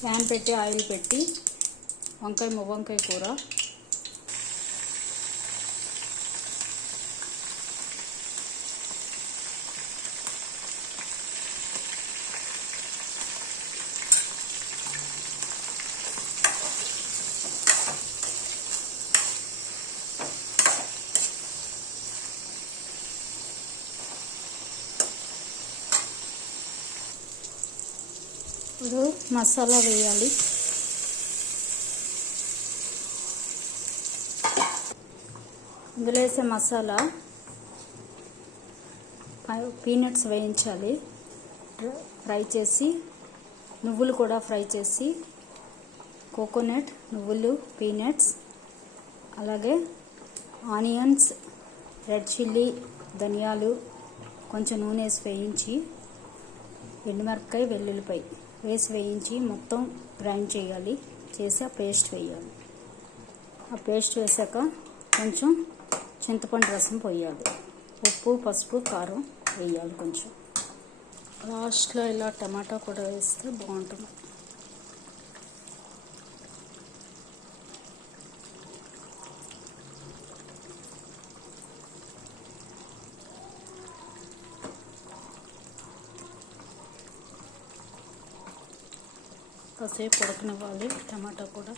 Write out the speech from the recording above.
Pan పెట్టి oil పెట్టి వంకాయ కూర ఇప్పుడు మసాలా వేయాలి. ఇందులో వేసే మసాలా పీనట్స్ వేయించాలి, ఫ్రై చేసి, నువ్వులు కూడా ఫ్రై చేసి, కోకోనట్, నువ్వులు, పీనట్స్, అలాగే ఆనియన్స్, రెడ్ చిల్లీ, ధనియాలు, కొంచెం నూనె వేసి వేయించి, ఎండుమిరపకాయ, వెల్లుల్లిపాయ వేసి వేయించి మొత్తం గ్రైండ్ చేయాలి. చేసి ఆ పేస్ట్ వేయాలి. ఆ పేస్ట్ వేసాక కొంచెం చింతపండు రసం పోయాలి. ఉప్పు, పసుపు, కారం వేయాలి. కొంచెం లాస్ట్లో ఇలా టమాటా కూడా వేస్తే బాగుంటుంది. కాసేపు ఉడకనివ్వాలి టమాటా కూడా.